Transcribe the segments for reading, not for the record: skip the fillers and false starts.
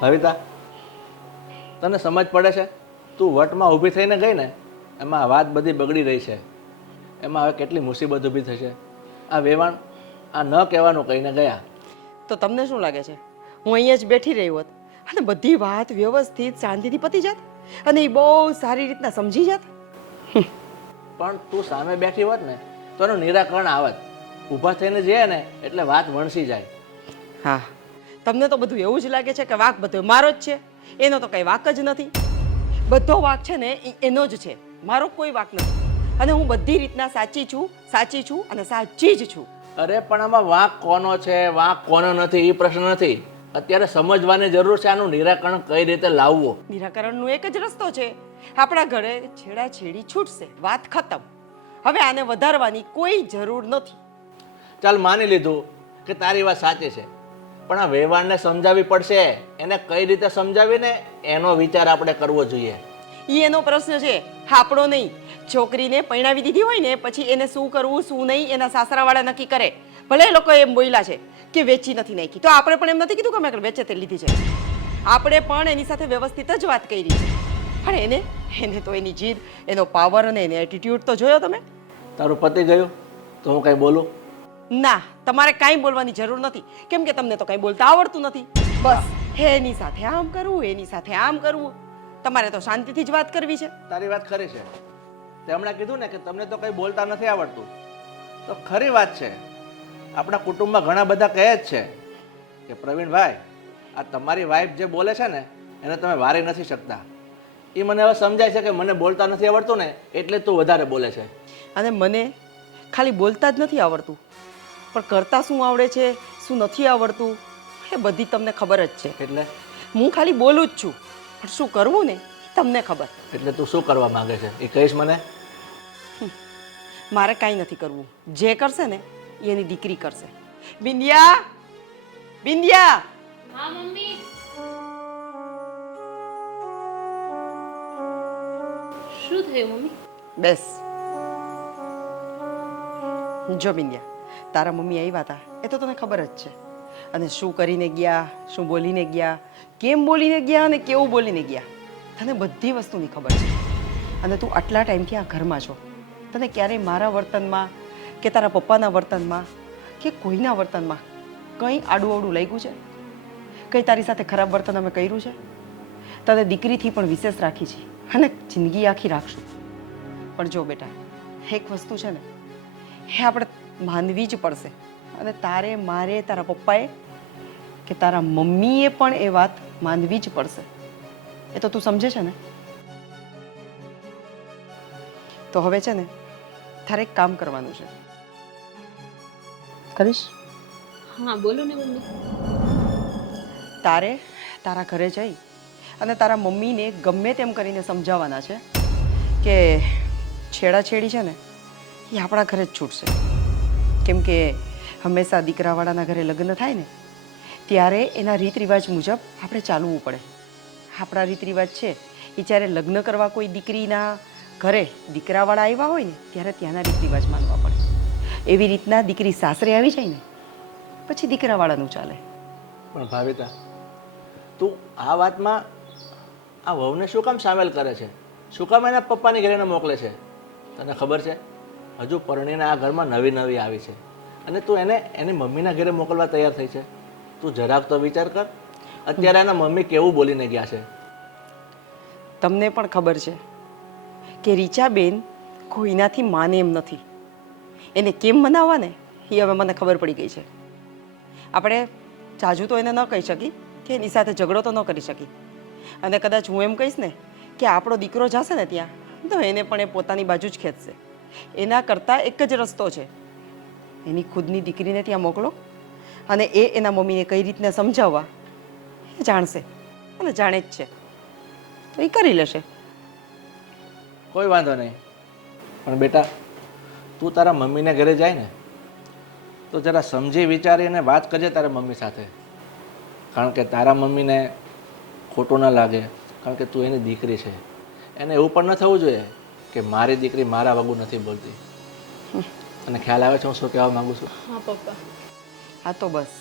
ભવિતા, તને સમજ પડે છે? તું વટમાં ઊભી થઈને ગઈ ને, એમાં વાત બધી બગડી રહી છે. એમાં હવે કેટલી મુસીબત ઊભી થશે. આ વેવાણ આ ન કહેવાનું કહીને ગયા. તો તમને શું લાગે છે હું અહીંયા જ બેઠી રહી હોત અને બધી વાત વ્યવસ્થિત શાંતિથી પતી જાત અને એ બહુ સારી રીતના સમજી જાત? પણ તું સામે બેઠી હોત ને તો એનું નિરાકરણ આવત. ઊભા થઈને જઈએ ને એટલે વાત વણસી જાય. હા, તમને તો બધું એવું જ લાગે છે કે વાંક બધો મારો જ છે. એનો તો કંઈ વાંક જ નથી. બધો વાંક છે ને એ એનો જ છે, મારો કોઈ વાંક નથી. અને હું બધી રીતના સાચી છું અને સાચી જ છું. અરે પણ આમાં વાંક કોનો છે, વાંક કોનો નથી એ પ્રશ્ન નથી. અત્યારે સમજવાની જરૂર છે આનું નિરાકરણ કઈ રીતે લાવવું. નિરાકરણનો એક જ રસ્તો છે, આપણા ઘરે છેડાછેડી છૂટશે, વાત ખતમ. હવે આને વધારવાની કોઈ જરૂર નથી. ચાલ માની લીધું કે તારી વાત સાચી છે, પણ આ વેવાણને સમજાવવી પડશે. એને કઈ રીતે સમજાવીને એનો વિચાર આપણે કરવો જોઈએ. એ એનો પ્રશ્ન છે, આપણો નહીં. છોકરીને પરણાવી દીધી હોય ને પછી એને શું કરવું શું નહીં એના સાસરાવાળા નક્કી કરે. ભલે એ લોકો એમ બોલ્યા છે કે વેચી નથી નાખી, તો આપણે પણ એમ નથી કીધું કે અમે વેચે તે લીધી છે. આપણે પણ એની સાથે વ્યવસ્થિત જ વાત કરી છે. પણ એને તો એની જીદ, એનો પાવર અને એનો એટીટ્યુડ તો જોયો તમે. તારું પતિ ગયું તો હું કઈ બોલું? ના, તમારે કાંઈ બોલવાની જરૂર નથી, કેમ કે તમને તો કાંઈ બોલતા આવડતું નથી. બસ એની સાથે આમ કરવું, એની સાથે આમ કરવું. તમારે તો શાંતિથી જ વાત કરવી છે. તારી વાત ખરી છે. તે હમણાં કીધું ને કે તમને તો કંઈ બોલતા નથી આવડતું, તો ખરી વાત છે. આપણા કુટુંબમાં ઘણા બધા કહે જ છે કે પ્રવીણભાઈ, આ તમારી વાઈફ જે બોલે છે ને એને તમે વારી નથી શકતા. એ મને હવે સમજાય છે કે મને બોલતા નથી આવડતું ને એટલે તું વધારે બોલે છે. અને મને ખાલી બોલતા જ નથી આવડતું, પણ કરતા શું આવડે છે, શું નથી આવડતું એ બધી તમને ખબર જ છે. એટલે હું ખાલી બોલું જ છું, પણ શું કરવું ને તમને ખબર. એટલે તું શું કરવા માંગે છે એ કહીશ મને? મારે કાંઈ નથી કરવું. જે કરશે ને એ એની દીકરી કરશે. બિંદિયા, બિંદિયા! હા મમ્મી. શું થયું મમ્મી? બેસ. જો બિંદિયા, તારા મમ્મી આવ્યા હતા એ તો તને ખબર જ છે. અને શું કરીને ગયા, શું બોલીને ગયા, કેમ બોલીને ગયા અને કેવું બોલીને ગયા, તને બધી વસ્તુની ખબર છે. અને તું આટલા ટાઈમથી આ ઘરમાં છો, તને ક્યારેય મારા વર્તનમાં કે તારા પપ્પાના વર્તનમાં કે કોઈના વર્તનમાં કંઈ આડું અવડું લાગ્યું છે? કંઈ તારી સાથે ખરાબ વર્તન અમે કર્યું છે? તને દીકરીથી પણ વિશેષ રાખી છે અને જિંદગી આખી રાખશું. પણ જો બેટા, એક વસ્તુ છે ને એ આપણે માનવી જ પડશે. અને તારે, મારે, તારા પપ્પાએ કે તારા મમ્મીએ પણ એ વાત માનવી જ પડશે. એ તો તું સમજે છે ને? તો હવે છે ને તારે એક કામ કરવાનું છે. કરીશ? હા બોલો ને મમ્મી. તારે તારા ઘરે જઈ અને તારા મમ્મીને ગમે તેમ કરીને સમજાવવાના છે કે છેડાછેડી છે ને એ આપણા ઘરે જ છૂટશે. કેમ કે હંમેશા દીકરાવાળાના ઘરે લગ્ન થાય ને ત્યારે એના રીત રિવાજ મુજબ આપણે ચાલવું પડે. આપણા રીત રિવાજ છે એ જ્યારે લગ્ન કરવા કોઈ દીકરીના ઘરે દીકરાવાળા આવ્યા હોય ને ત્યારે ત્યાંના રીત રિવાજ માનવા પડે. એવી રીતના દીકરી સાસરે આવી જાય ને પછી દીકરાવાળાનું ચાલે. પણ ભાવિતા, તું આ વાતમાં આ વહુને શું કામ સામેલ કરે છે? શું કામ એના પપ્પાની ઘરે મોકલે છે? તને ખબર છે હજુ પરણીને આ ઘરમાં નવી નવી આવી છે અને તું એને એની મમ્મીના ઘરે મોકલવા તૈયાર થઈ છે? તું જરાક તો વિચાર કર. અત્યારે એના મમ્મી કેવું બોલીને ગયા છે. તમને પણ ખબર છે કે રીચાબેન કોઈનાથી માને એમ નથી. એને કેમ મનાવવા ને એ હવે મને ખબર પડી ગઈ છે. આપણે જાજુ તો એને ન કહી શકી કે એની સાથે ઝઘડો તો ન કરી શકી. અને કદાચ હું એમ કહીશ ને કે આપણો દીકરો જશે ને ત્યાં તો એને પણ એ પોતાની બાજુ જ ખેંચશે. એના કરતાં એક જ રસ્તો છે, એની ખુદની દીકરીને ત્યાં મોકલો અને એ એના મમ્મીને કઈ રીતના સમજાવવા એ જાણશે અને જાણે જ છે, તો એ કરી લેશે. કોઈ વાંધો નહીં, પણ બેટા તું તારા મમ્મીને ઘરે જાય ને તો જરા સમજી વિચારીને વાત કરજે તારા મમ્મી સાથે. કારણ કે તારા મમ્મીને ખોટું ન લાગે, કારણ કે તું એની દીકરી છે. એને એવું પણ ન થવું જોઈએ કે મારી દીકરી મારા વગું નથી બોલતી. અને ખ્યાલ આવે છે હું શું કહેવા માંગુ છું? હા પપ્પા. હા તો બસ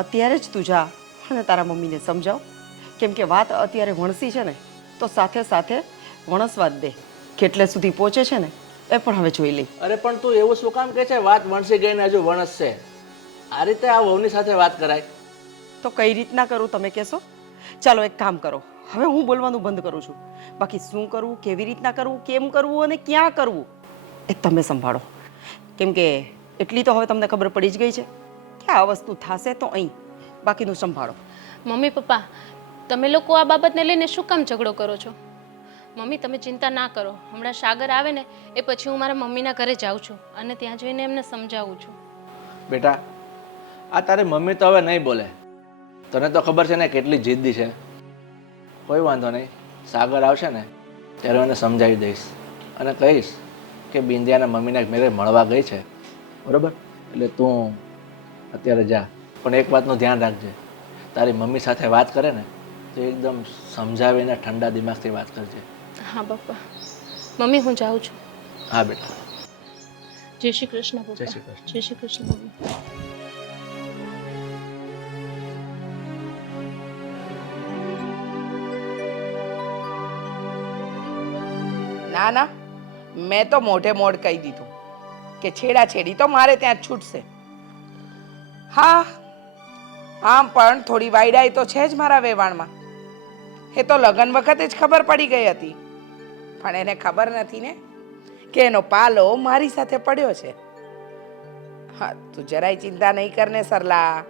અત્યારે જ તું જા અને તારા મમ્મીને સમજાવ કેમ કે વાત અત્યારે વણસી છે ને તો સાથે સાથે વણસવા જ દે. કેટલે સુધી પહોંચે છે ને એ પણ હવે જોઈ લઈ. અરે પણ તું એવું શું કામ કહે છે વાત વણસી ગઈ ને હજુ વણસશે? આ રીતે આ વહુની સાથે વાત કરાય? તો કઈ રીતના કરું તમે કહેશો? ચાલો એક કામ કરો, હવે હું બોલવાનું બંધ કરું છું. બાકી શું કરવું, કેવી રીતના કરવું, કેમ કરવું અને ક્યાં કરવું એ તમે સંભાળો. કેમ કે એટલી તો હવે તમને ખબર પડી જ ગઈ છે કે આ વસ્તુ થશે તો અહીં, બાકીનું સંભાળો. મમ્મી પપ્પા, તમે લોકો આ બાબતને લઈને શું કામ ઝઘડો કરો છો? મમ્મી તમે ચિંતા ના કરો, હમણાં સાગર આવે ને એ પછી હું મારા મમ્મીના ઘરે જાઉં છું અને ત્યાં જઈને એમને સમજાવું છું. બેટા, આ તારી મમ્મી તો હવે નહીં બોલે. તને તો ખબર છે ને કેટલી જિદ્દી છે. કોઈ વાંધો નહીં, સાગર આવશે ને ત્યારે એને સમજાવી દઈશ અને કહીશ કે બિંદિયાના મમ્મીના મેરે મળવા ગઈ છે, બરાબર? એટલે તું અત્યારે જા, પણ એક વાતનું ધ્યાન રાખજે, તારી મમ્મી સાથે વાત કરે ને તો એકદમ સમજાવીને ઠંડા દિમાગથી વાત કરજે. હા પપ્પા. મમ્મી હું જાઉં છું. હા બેટા. જય શ્રી કૃષ્ણ પપ્પા. જય શ્રી કૃષ્ણ. જય શ્રી કૃષ્ણ મમ્મી. ના ના, મેં તો મોઢે મોઢ કહી દીધું કે છેડાછેડી તો મારે ત્યાં જ છૂટશે. હા, આમ પણ થોડી વાયડાઈ તો છે જ મારા વેવાણમાં. એ તો લગ્ન વખતે જ ખબર પડી ગઈ હતી, પણ એને ખબર નથી ને કે એનો પાલો મારી સાથે પડ્યો છે. હા, તું જરાય ચિંતા નહીં કરને સરલા,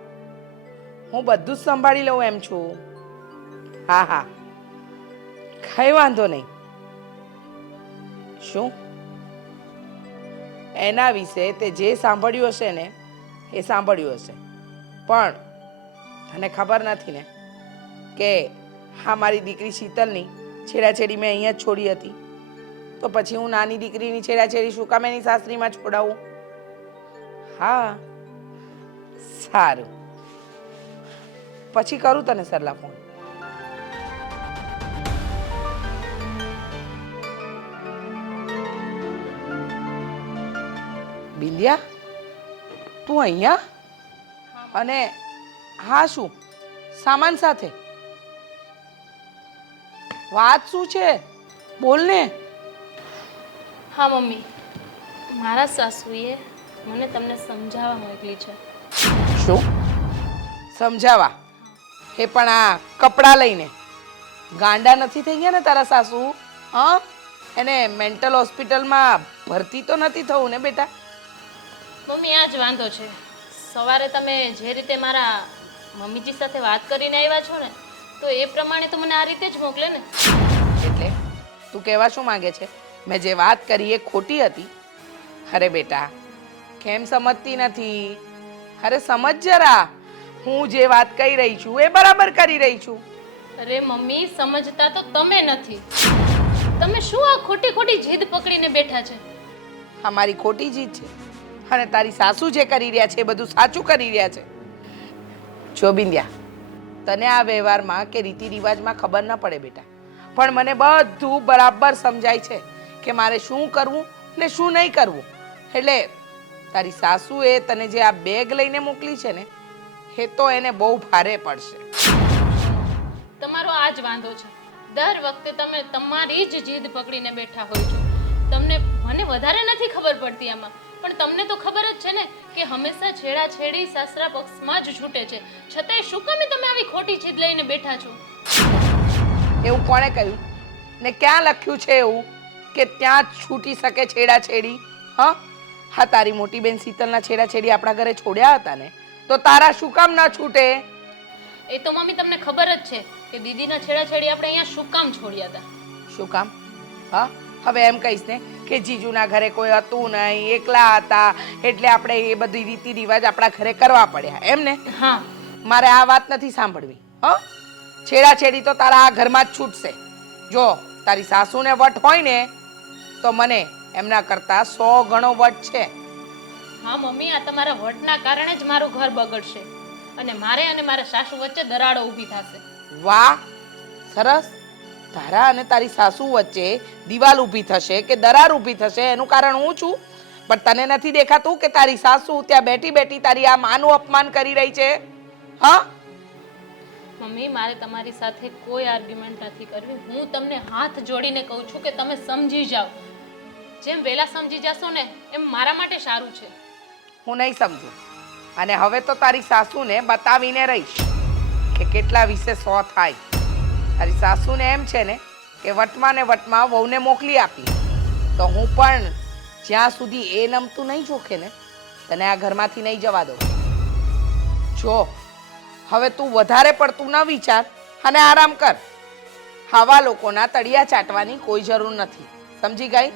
હું બધું જ સંભાળી લઉં એમ છું. હા હા, કઈ વાંધો નહીં. શું એના વિશે તે જે સાંભળ્યું હશે ને એ સાંભળ્યું હશે, પણ તને ખબર નથી ને કે હા મારી દીકરી શીતલની છેડાછેડી મેં અહીંયા જ છોડી હતી, તો પછી હું નાની દીકરીની છેડાછેડી શું કામ એની સાસરીમાં છોડાવું? હા સારું, પછી કરું તને સરલા ફોન. બિંદિયા, તું અહીંયા? અને હા શું સામાન સાથે? વાત શું છે? બોલ ને. હા મમ્મી, મારા સાસુએ મને તમને સમજાવવા મોકલી છે. શું સમજાવા? એ પણ આ કપડાં લઈને? ગાંડા નથી થઈ ગયા ને તારા સાસુ? હા, એને મેન્ટલ હોસ્પિટલમાં ભરતી તો નથી થવું ને બેટા? મમ્મી આ જ વાંધો છે. સવારે તમે જે રીતે મારા મમ્મીજી સાથે વાત કરીને આવ્યા છો ને, તો એ પ્રમાણે તો મને આ રીતે જ મોકલે ને. એટલે તું કહેવા શું માંગે છે? મેં જે વાત કરી એ ખોટી હતી? અરે બેટા, કેમ સમજતી નથી? અરે સમજ જરા, હું જે વાત કહી રહી છું એ બરાબર કરી રહી છું. અરે મમ્મી, સમજતા તો તમે નથી. તમે શું આ ખોટી ખોટી જીદ પકડીને બેઠા છે? અમારી ખોટી જીદ છે અને તારી સાસુ જે કરી રહ્યા છે એ બધું સાચું કરી રહ્યા છે. જો બિંદિયા, તને આ વ્યવહારમાં કે રીતિ રિવાજમાં ખબર ન પડે બેટા, પણ મને બધું બરાબર સમજાય છે કે મારે શું કરવું ને શું નહીં કરવું. એટલે તારી સાસુએ તને જે આ બેગ લઈને મોકલી છે ને એ તો એને બહુ ભારે પડશે. તમારો આ જ વાંધો છે. દર વખતે તમે તમારી જ જીદ પકડીને બેઠા હોય છો. મને વધારે નથી ખબર પડતી આમાં, પણ તમને તો ખબર જ છે ને કે હંમેશા છેડાછેડી સાસરા પક્ષમાં જ છૂટે છે. છતાંય શું કામે તમે આવી ખોટી જીદ લઈને બેઠા છો? એવું કોણે કહ્યું ને ક્યાં લખ્યું છે એવું કે ત્યાં જ છૂટી શકે છેડાછેડી? હા હા, તારી મોટી બેન શીતલના છેડાછેડી આપણા ઘરે છોડ્યા હતા ને, તો તારા શું કામ ના છૂટે? એ તો મમ્મી તમને ખબર જ છે કે દીદીના છેડાછેડી આપણે અહીંયા શું કામ છોડ્યા હતા. શું કામ? હા, હવે એમ કહીશ ને કે જીજુના ઘરે કોઈ હતું નહીં, એકલા હતા, એટલે આપણે એ બધી રીતિ રિવાજ આપણા ઘરે કરવા પડ્યા એમ ને? હા, મારે આ વાત નથી સાંભળવી. હા, છેડાછેડી તો તારા આ ઘરમાં જ છૂટશે. જો તારી સાસુને વટ હોય ને તો મને એમના કરતા 100 ગણો વટ છે. હા મમ્મી, આ તમારા વટના કારણે જ મારું ઘર બગડશે અને મારે અને મારા સાસુ વચ્ચે દરાડો ઊભી થશે. વાહ, સરસ. તારા અને તારી સાસુ વચ્ચે દિવાલ ઊભી થશે કે દરાર ઊભી થશે એનું કારણ હું છું, પણ તને નથી દેખાતું કે તારી સાસુ ત્યાં બેઠી બેઠી તારી આ માનું અપમાન કરી રહી છે? હા, મમ્મી મારે તમારી સાથે કોઈ આર્ગ્યુમેન્ટ નથી કરવી. હું તમને હાથ જોડીને કહું છું કે તમે સમજી જાઓ. જેમ વહેલા સમજી જશો ને એમ મારા માટે સારું છે. હું નહીં સમજુ અને હવે તો તારી સાસુને બતાવીને રહીશ કે કેટલા વિશે 100 થાય. તારી સાસુને એમ છે ને કે વટમાં ને વટમાં વહુને મોકલી આપી, તો હું પણ જ્યાં સુધી એ નમતું નહીં જોખે ને તને આ ઘરમાંથી નહીં જવા દઉં. જો હવે તું વધારે પડતું ન વિચાર અને આરામ કર. આવા લોકોના તળિયા ચાટવાની કોઈ જરૂર નથી, સમજી ગઈ?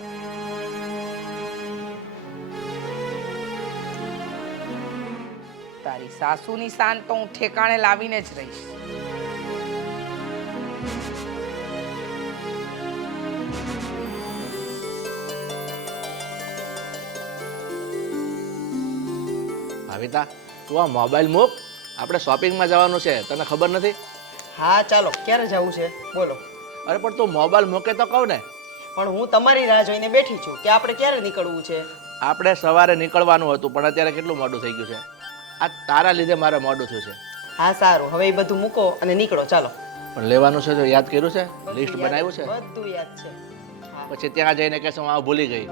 તારી સાસુની શાન તો હું ઠેકાણે લાવીને જ રહીશ. ભાવિતા, તું આ મોબાઈલ મૂક, આપણે શોપિંગમાં જવાનું છે, તને ખબર નથી? હા ચાલો, ક્યારે જવું છે બોલો. અરે પણ તું મોબાઈલ મૂકે તો કહું ને. પણ હું તમારી રાહ જોઈને બેઠી છું કે આપણે ક્યારે નીકળવું છે. આપણે સવારે નીકળવાનું હતું પણ અત્યારે કેટલું મોડું થઈ ગયું છે. આ તારા લીધે મારે મોડું થયું છે. હા સારું, હવે એ બધું મૂકો અને નીકળો ચાલો. પણ લેવાનું છે તો યાદ કર્યું છે, લિસ્ટ બનાવ્યું છે? બધું યાદ છે. હા. પછી ત્યાં જઈને કહેશે હું આ ભૂલી ગઈ.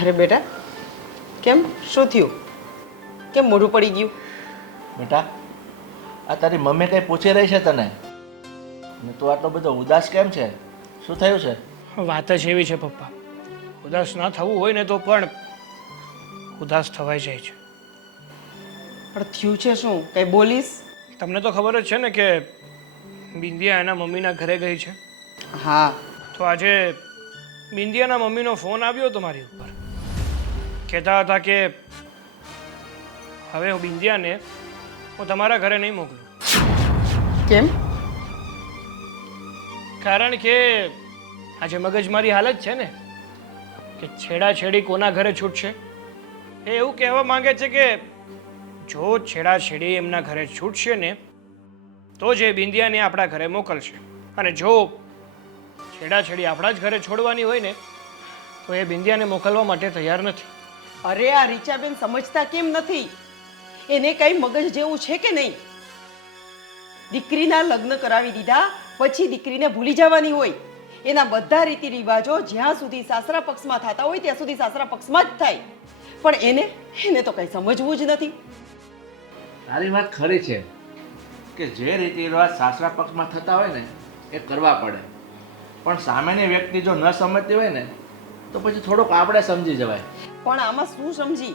અરે બેટા, કેમ શું થયું? કેમ મોઢું પડી ગયું? બેટા, આ તારી મમ્મી કંઈ પૂછી રહી છે તને અને તું આટલો બધો ઉદાસ કેમ છે? શું થયું છે? વાત જ એવી છે પપ્પા, ઉદાસ ના થવું હોય ને તો પણ ઉદાસ થવાઈ જાય છે. પણ થયું છે શું? કઈ બોલીશ? તમને તો ખબર જ છે ને કે બિંદિયા એના મમ્મીના ઘરે ગઈ છે. હા. તો આજે બિંદિયાના મમ્મીનો ફોન આવ્યો હતો મારી ઉપર. કહેતા હતા કે હવે હું બિંદિયાને હું તમારા ઘરે નહીં મોકલું. કેમ? કારણ કે આજે મગજમારી હાલત છે ને કે છેડાછેડી કોના ઘરે છૂટશે. એ એવું કહેવા માંગે છે કે જો છેડાછેડી એમના ઘરે છૂટશે ને તો જ એ બિંદિયાને આપણા ઘરે મોકલશે, અને જો છેડાછેડી આપણા જ ઘરે છોડવાની હોય ને તો એ બિંદિયાને મોકલવા માટે તૈયાર નથી. અરે આ રીચાબેન સમજતા કેમ નથી? એને કઈ મગજ જેવું છે કે નહીં? દીકરીના લગ્ન કરાવી દીધા પછી દીકરીને ભૂલી જવાની હોય. એના બધા રીતિ રિવાજો જ્યાં સુધી સાસરા પક્ષમાં થતા હોય ત્યાં સુધી સાસરા પક્ષમાં જ થાય. પણ એને તો કઈ સમજવું જ નથી. તારી વાત ખરી છે કે જે રીતિ રિવાજ સાસરા પક્ષમાં થતા હોય ને એ કરવા પડે, પણ સામેની વ્યક્તિ જો ન સમજતી હોય ને તો પછી થોડુંક આપણે સમજી જવાય. પણ આમાં શું સમજી?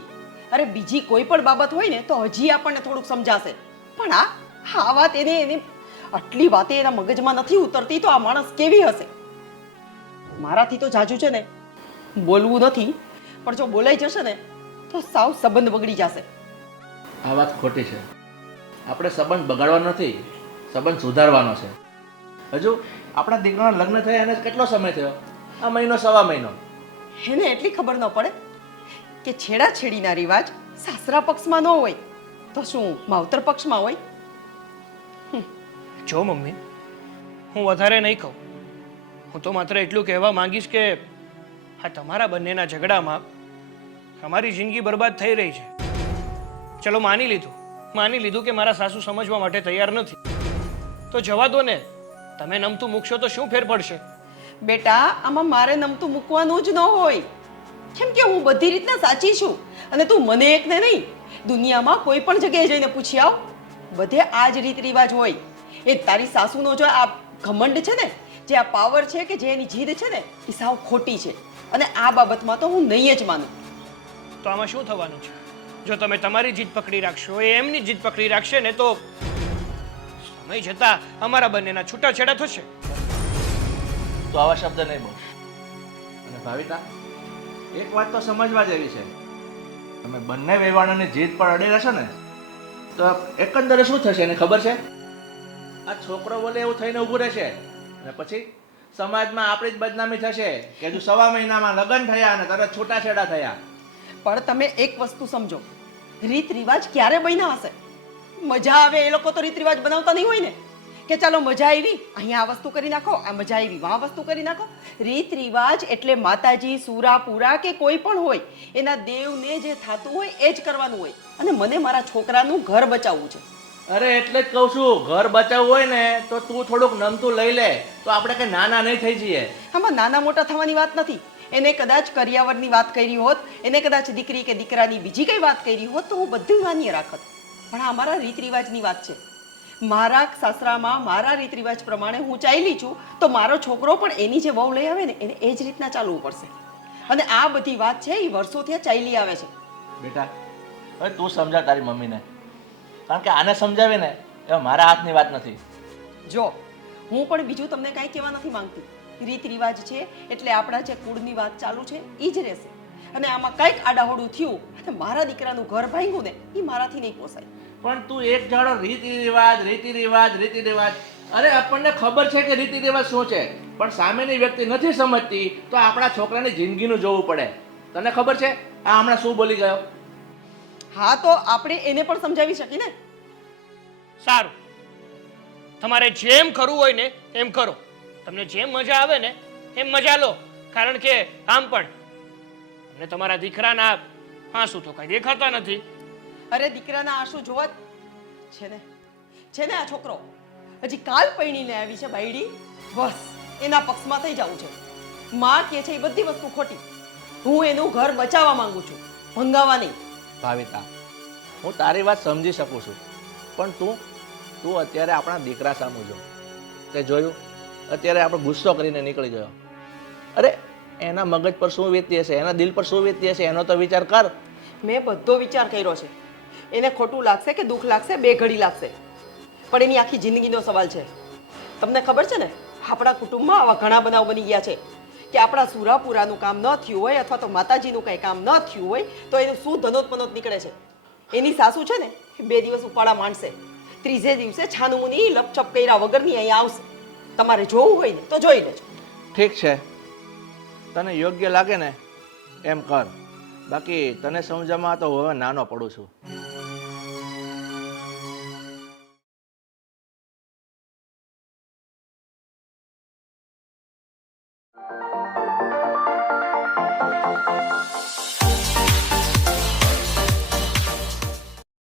અરે બીજી કોઈ પણ બાબત હોય ને તો હજી આપણને થોડુંક સમજાશે, પણ આ વાત એને આટલી વાતે એના મગજમાં નથી ઉતરતી તો આ માણસ કેવી હશે? મારાથી તો જાજુ છે ને બોલવું નથી, પણ જો બોલાઈ જશે ને તો સાવ સંબંધ બગડી જશે. આ વાત ખોટી છે. આપણે સંબંધ બગાડવાનો નથી, સંબંધ સુધારવાનો છે. હજુ આપણા દીકરાના લગ્ન થયા એને કેટલો સમય થયો? આ મહિનો સવા મહિનો. એને એટલી ખબર ન પડે કે છેડાછેડીના રિવાજ સાસરા પક્ષમાં ન હોય તો શું માવતર પક્ષમાં હોય? જો મમ્મી, હું વધારે નહીં કહું. હું તો માત્ર એટલું કહેવા માંગીશ કે આ તમારા બંનેના ઝઘડામાં તમારી જિંદગી બરબાદ થઈ રહી છે. ચલો માની લીધું કે મારા સાસુ સમજવા માટે તૈયાર નથી, તો જવા દો ને. તમે નમતું મૂકશો તો શું ફેર પડશે? બેટા, આમાં મારે નમતું મૂકવાનું જ ન હોય. કેમ કે હું બધી રીતના સાચી છું અને તું મને એકને નહીં, દુનિયામાં કોઈ પણ જગ્યાએ જઈને પૂછી આવ, બધે આ જ રીત રિવાજ હોય. એ તારી સાસુનો જો આ ઘમંડ છે ને, જે આ પાવર છે કે જે એની જીદ છે ને, એ સાવ ખોટી છે અને આ બાબતમાં તો હું નહીં જ માનું. તો આમાં શું થવાનું છે? જો તમે તમારી જીદ પકડી રાખશો, એ એમની જીદ પકડી રાખશે ને તો સમય જતા અમારા બંનેના છૂટાછેડા થશે. તો આવા શબ્દ નહીં બોલ. અને ભાવિતા, એક વાત તો સમજવા જેવી છે, તમે બંને વેવાણોની જીદ પર અડી રહેશો ને તો એકંદરે શું થશે એને ખબર છે? આ છોકરો બોલે એવું થઈને ઊભું રહેશે અને પછી સમાજમાં આપણી જ બદનામી થશે કે હજુ સવા મહિનામાં લગ્ન થયા અને તરત છૂટાછેડા થયા. પણ તમે એક વસ્તુ સમજો, રીત રિવાજ ક્યારે બન્યા હશે? મજા આવે એ લોકો તો રીત રિવાજ બનાવતા નહીં હોય ને કે ચાલો મજા આવી, અહીંયા આ વસ્તુ કરી નાખો, આ મજા આવી આ વસ્તુ કરી નાખો. રીત રિવાજ એટલે માતાજી, સુરા, પુરા કે કોઈ પણ હોય એના દેવને જે થતું હોય એ જ કરવાનું હોય. અને મને મારા છોકરાનું ઘર બચાવવું છે, અરે એટલે જ કહું છું, ઘર બચાવવું હોય ને તો તું થોડુંક નમતું લઈ લે, તો આપણે કઈ નાના નહીં થઈ જઈએ. આમાં નાના મોટા થવાની વાત નથી. એને કદાચ કરિયાવરની વાત કરી હોત, એને કદાચ દીકરી કે દીકરાની બીજી કઈ વાત કરી હોત તો હું બધું માન્ય રાખત. પણ આ મારા રીત રિવાજની વાત છે. મારા સાસરામાં મારા રીત રિવાજ પ્રમાણે હું ચાલી છું, તો મારો છોકરો પણ એની જે વહુ લઈ આવે ને એને એ જ રીતના ચાલવું પડશે. અને આ બધી વાત છે એ વર્ષોથી ચાલી આવે છે. બેટા હવે તું સમજાવ તારી મમ્મીને, કારણ કે આને સમજાવે ને એ મારા હાથની વાત નથી. જો હું પણ બીજું તમને કાંઈ કહેવા નથી માંગતી. રીત રિવાજ છે એટલે આપણા જે કુળની વાત ચાલુ છે એ જ રહેશે. અને આમાં કંઈક આડાહોડું થયું અને મારા દીકરાનું ઘર ભાંગ્યું ને એ મારાથી નહીં પોસાય. પણ તું એક જાડો રીતિ રિવાજ. અરે આપણને ખબર છે કે રીતિ રિવાજ શું છે, પણ સામેની વ્યક્તિ નથી સમજતી તો આપણા છોકરાની જિંદગીનું જોવું પડે. તને ખબર છે આ હમણાં શું બોલી ગયો? હા તો આપણે એને પણ સમજાવી શકીએ ને. સારું, તમારે જેમ કરવું હોય ને એમ કરો. તમને જેમ મજા આવે ને એમ મજા લો. કારણ કે આમ પણ તમને તમારા દીકરાના આંસુ તો કઈ દેખાતા નથી. અરે દીકરાના આંસુ જોવા છે ને આ છોકરો હજી કાલ પૈણીને આવી છે બાયડી. બસ એના પક્ષમાં થઈ જવું છે. માં કે છે એ બધી વસ્તુ ખોટી. હું એનું ઘર બચાવવા માંગુ છું, ભંગાવા નહીં. ભાવિતા, હું તારી વાત સમજી શકું છું, પણ તું અત્યારે આપણા દીકરા સામું જો. તે જોયું અત્યારે આપણે ગુસ્સો કરીને નીકળી ગયો. અરે એના મગજ પર શું વીતતી હશે, એના દિલ પર શું વીતતી હશે, એનો તો વિચાર કર. મેં બધો વિચાર કર્યો છે. એને ખોટું લાગશે કે દુઃખ લાગશે, બે ઘડી લાગશે, પણ એની આખી જિંદગીનો સવાલ છે. તમને ખબર છે ને આપણા કુટુંબમાં આવા ઘણા બનાવ બની ગયા છે કે આપણા સુરાપુરાનું કામ ન થયું હોય અથવા તો માતાજીનું કંઈ કામ ન થયું હોય તો એનું શું ધનોત નીકળે છે. એની સાસુ છે ને 2 દિવસ ઉપાડા માંડશે, ત્રીજે દિવસે છાનુમુની લપચપ કર્યા વગરની અહીંયા આવશે. તમારે જોવું હોય ને તો જોઈ લેજો. ઠીક છે, તને યોગ્ય લાગે ને એમ કર, બાકી તને સમજવામાં તો હવે નાનો પડું છું.